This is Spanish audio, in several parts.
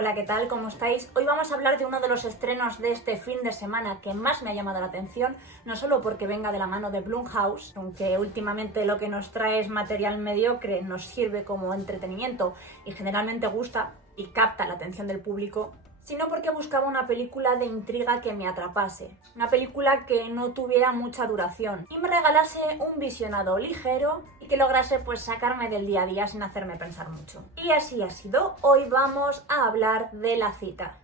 Hola, ¿qué tal? ¿Cómo estáis? Hoy vamos a hablar de uno de los estrenos de este fin de semana que más me ha llamado la atención, no solo porque venga de la mano de Blumhouse, aunque últimamente lo que nos trae es material mediocre, nos sirve como entretenimiento y generalmente gusta y capta la atención del público, sino porque buscaba una película de intriga que me atrapase, una película que no tuviera mucha duración y me regalase un visionado ligero y que lograse pues sacarme del día a día sin hacerme pensar mucho. Y así ha sido. Hoy vamos a hablar de La cita.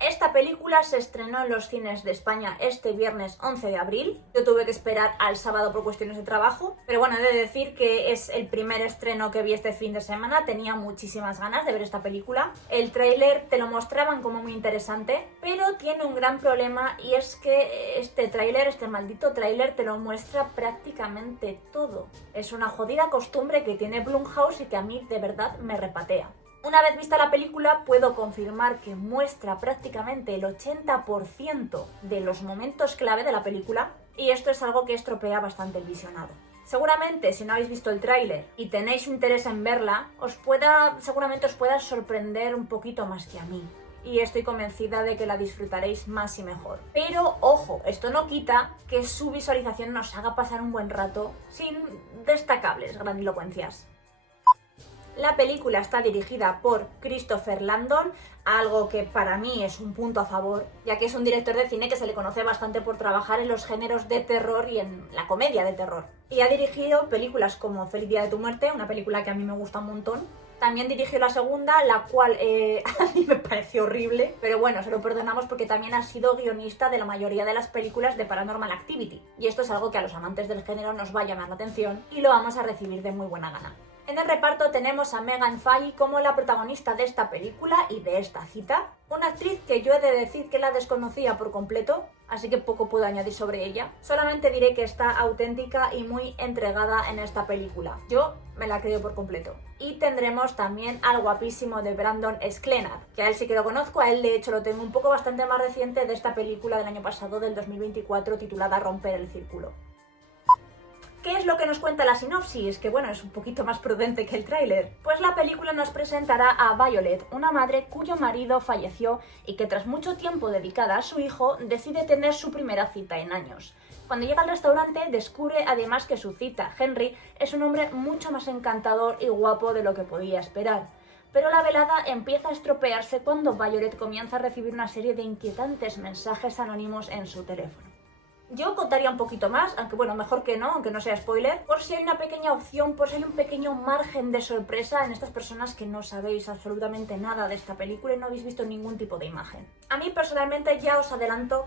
Esta película se estrenó en los cines de España este viernes 11 de abril. Yo tuve que esperar al sábado por cuestiones de trabajo, pero bueno, he de decir que es el primer estreno que vi este fin de semana. Tenía muchísimas ganas de ver esta película. El tráiler te lo mostraban como muy interesante, pero tiene un gran problema y es que este maldito tráiler te lo muestra prácticamente todo. Es una jodida costumbre que tiene Blumhouse y que a mí de verdad me repatea. Una vez vista la película, puedo confirmar que muestra prácticamente el 80% de los momentos clave de la película y esto es algo que estropea bastante el visionado. Seguramente, si no habéis visto el tráiler y tenéis interés en verla, seguramente os pueda sorprender un poquito más que a mí. Y estoy convencida de que la disfrutaréis más y mejor. Pero, ojo, esto no quita que su visualización nos haga pasar un buen rato sin destacables grandilocuencias. La película está dirigida por Christopher Landon, algo que para mí es un punto a favor, ya que es un director de cine que se le conoce bastante por trabajar en los géneros de terror y en la comedia de terror. Y ha dirigido películas como Feliz Día de tu Muerte, una película que a mí me gusta un montón. También dirigió la segunda, la cual a mí me pareció horrible, pero bueno, se lo perdonamos porque también ha sido guionista de la mayoría de las películas de Paranormal Activity. Y esto es algo que a los amantes del género nos va a llamar la atención y lo vamos a recibir de muy buena gana. En el reparto tenemos a Megan Fahey como la protagonista de esta película y de esta cita, una actriz que yo he de decir que la desconocía por completo, así que poco puedo añadir sobre ella. Solamente diré que está auténtica y muy entregada en esta película. Yo me la creo por completo. Y tendremos también al guapísimo de Brandon Sklenar, que a él sí que lo conozco, a él de hecho lo tengo un poco bastante más reciente de esta película del año pasado, del 2024, titulada Romper el Círculo. ¿Qué es lo que nos cuenta la sinopsis? Que bueno, es un poquito más prudente que el tráiler. Pues la película nos presentará a Violet, una madre cuyo marido falleció y que tras mucho tiempo dedicada a su hijo, decide tener su primera cita en años. Cuando llega al restaurante, descubre además que su cita, Henry, es un hombre mucho más encantador y guapo de lo que podía esperar. Pero la velada empieza a estropearse cuando Violet comienza a recibir una serie de inquietantes mensajes anónimos en su teléfono. Yo contaría un poquito más, aunque bueno, mejor que no, aunque no sea spoiler, por si hay una pequeña opción, por si hay un pequeño margen de sorpresa en estas personas que no sabéis absolutamente nada de esta película y no habéis visto ningún tipo de imagen. A mí personalmente ya os adelanto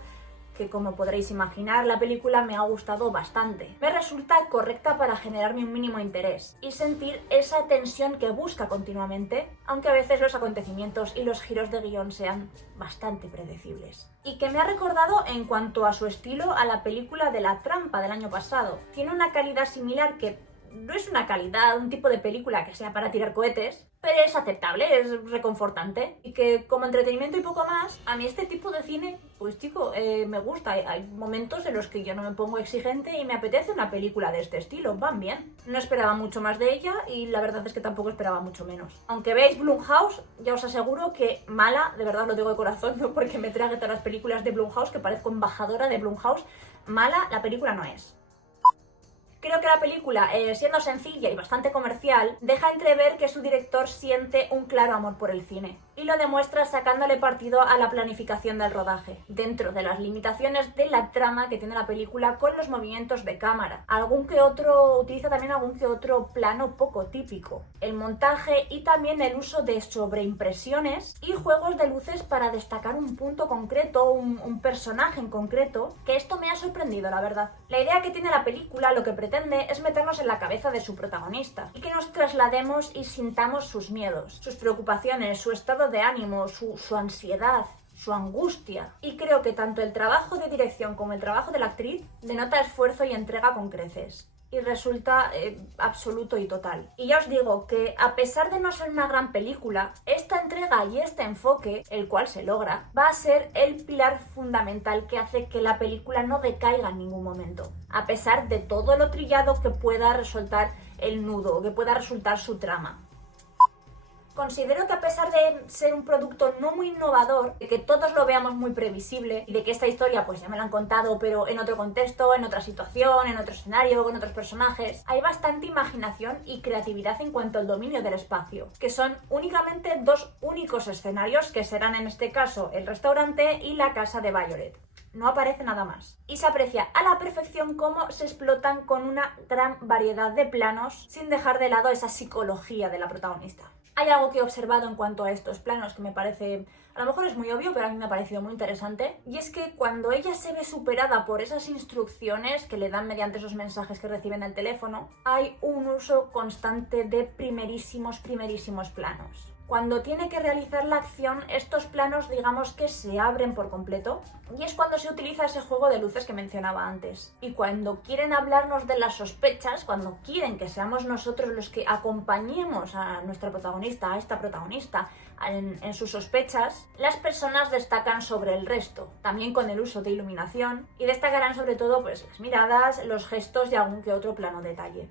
que, como podréis imaginar, la película me ha gustado bastante. Me resulta correcta para generarme un mínimo interés y sentir esa tensión que busca continuamente, aunque a veces los acontecimientos y los giros de guión sean bastante predecibles. Y que me ha recordado, en cuanto a su estilo, a la película de La Trampa del año pasado. Tiene una calidad similar que no es una calidad, un tipo de película que sea para tirar cohetes, pero es aceptable, es reconfortante y que como entretenimiento y poco más, a mí este tipo de cine, pues chico, me gusta. Hay momentos en los que yo no me pongo exigente y me apetece una película de este estilo, van bien. No esperaba mucho más de ella y la verdad es que tampoco esperaba mucho menos. Aunque veáis Blumhouse, ya os aseguro que mala, de verdad lo digo de corazón, no porque me trague todas las películas de Blumhouse, que parezco embajadora de Blumhouse, mala la película no es. Creo que la película, siendo sencilla y bastante comercial, deja entrever que su director siente un claro amor por el cine. Y lo demuestra sacándole partido a la planificación del rodaje, dentro de las limitaciones de la trama que tiene la película con los movimientos de cámara. Utiliza también algún que otro plano poco típico. El montaje y también el uso de sobreimpresiones y juegos de luces para destacar un punto concreto, un personaje en concreto, que esto me ha sorprendido, la verdad. La idea que tiene la película, lo que pretende, es meternos en la cabeza de su protagonista y que nos traslademos y sintamos sus miedos, sus preocupaciones, su estado de ánimo, su ansiedad, su angustia. Y creo que tanto el trabajo de dirección como el trabajo de la actriz denota esfuerzo y entrega con creces. Y resulta absoluto y total. Y ya os digo que a pesar de no ser una gran película, esta entrega y este enfoque, el cual se logra, va a ser el pilar fundamental que hace que la película no decaiga en ningún momento. A pesar de todo lo trillado que pueda resultar el nudo o que pueda resultar su trama. Considero que a pesar de ser un producto no muy innovador, de que todos lo veamos muy previsible y de que esta historia pues ya me la han contado pero en otro contexto, en otra situación, en otro escenario, con otros personajes, hay bastante imaginación y creatividad en cuanto al dominio del espacio, que son únicamente dos únicos escenarios que serán en este caso el restaurante y la casa de Violet. No aparece nada más. Y se aprecia a la perfección cómo se explotan con una gran variedad de planos sin dejar de lado esa psicología de la protagonista. Hay algo que he observado en cuanto a estos planos que me parece, a lo mejor es muy obvio, pero a mí me ha parecido muy interesante, y es que cuando ella se ve superada por esas instrucciones que le dan mediante esos mensajes que recibe en el teléfono, hay un uso constante de primerísimos planos. Cuando tiene que realizar la acción, estos planos digamos que se abren por completo y es cuando se utiliza ese juego de luces que mencionaba antes. Y cuando quieren hablarnos de las sospechas, cuando quieren que seamos nosotros los que acompañemos a nuestra protagonista, a esta protagonista, en sus sospechas, las personas destacan sobre el resto, también con el uso de iluminación, y destacarán sobre todo pues, las miradas, los gestos y algún que otro plano detalle.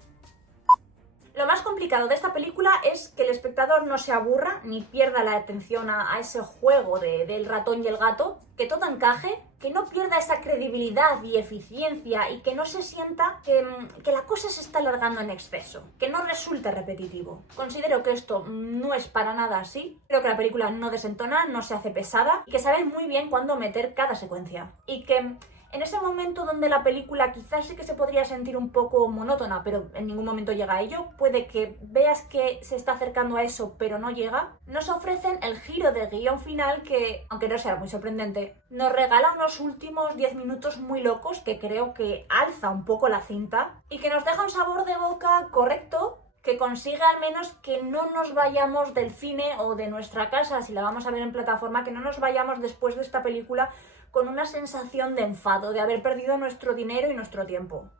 Lo más complicado de esta película es que el espectador no se aburra ni pierda la atención a ese juego del ratón y el gato, que todo encaje, que no pierda esa credibilidad y eficiencia y que no se sienta que la cosa se está alargando en exceso, que no resulte repetitivo. Considero que esto no es para nada así, creo que la película no desentona, no se hace pesada y que sabe muy bien cuándo meter cada secuencia. Y que en ese momento donde la película quizás sí que se podría sentir un poco monótona, pero en ningún momento llega a ello, puede que veas que se está acercando a eso, pero no llega, nos ofrecen el giro de guión final que, aunque no sea muy sorprendente, nos regala unos últimos 10 minutos muy locos que creo que alza un poco la cinta y que nos deja un sabor de boca correcto, que consiga al menos que no nos vayamos del cine o de nuestra casa, si la vamos a ver en plataforma, que no nos vayamos después de esta película con una sensación de enfado, de haber perdido nuestro dinero y nuestro tiempo.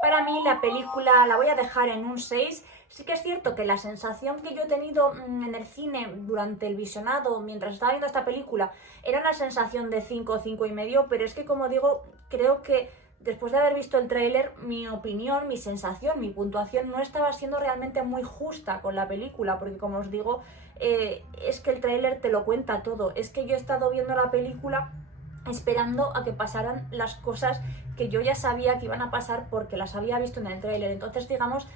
Para mí la película la voy a dejar en un 6. Sí que es cierto que la sensación que yo he tenido en el cine durante el visionado, mientras estaba viendo esta película, era una sensación de 5, 5,5, pero es que, como digo, creo que después de haber visto el tráiler, mi opinión, mi sensación, mi puntuación no estaba siendo realmente muy justa con la película, porque como os digo, es que el tráiler te lo cuenta todo. Es que yo he estado viendo la película esperando a que pasaran las cosas que yo ya sabía que iban a pasar porque las había visto en el tráiler. Entonces digamos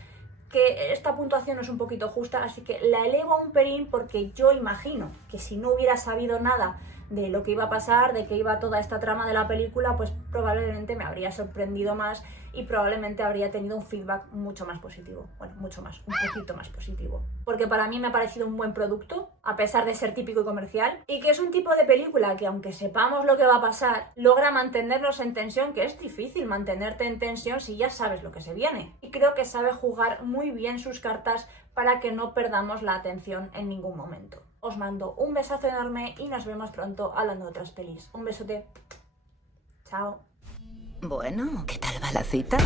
que esta puntuación no es un poquito justa, así que la elevo un pelín porque yo imagino que si no hubiera sabido nada de lo que iba a pasar, de que iba toda esta trama de la película, pues probablemente me habría sorprendido más y probablemente habría tenido un feedback mucho más positivo. Bueno, mucho más, un poquito más positivo. Porque para mí me ha parecido un buen producto, a pesar de ser típico y comercial, y que es un tipo de película que, aunque sepamos lo que va a pasar, logra mantenernos en tensión, que es difícil mantenerte en tensión si ya sabes lo que se viene. Y creo que sabe jugar muy bien sus cartas para que no perdamos la atención en ningún momento. Os mando un besazo enorme y nos vemos pronto hablando de otras pelis. Un besote. Chao. Bueno, ¿qué tal va la cita?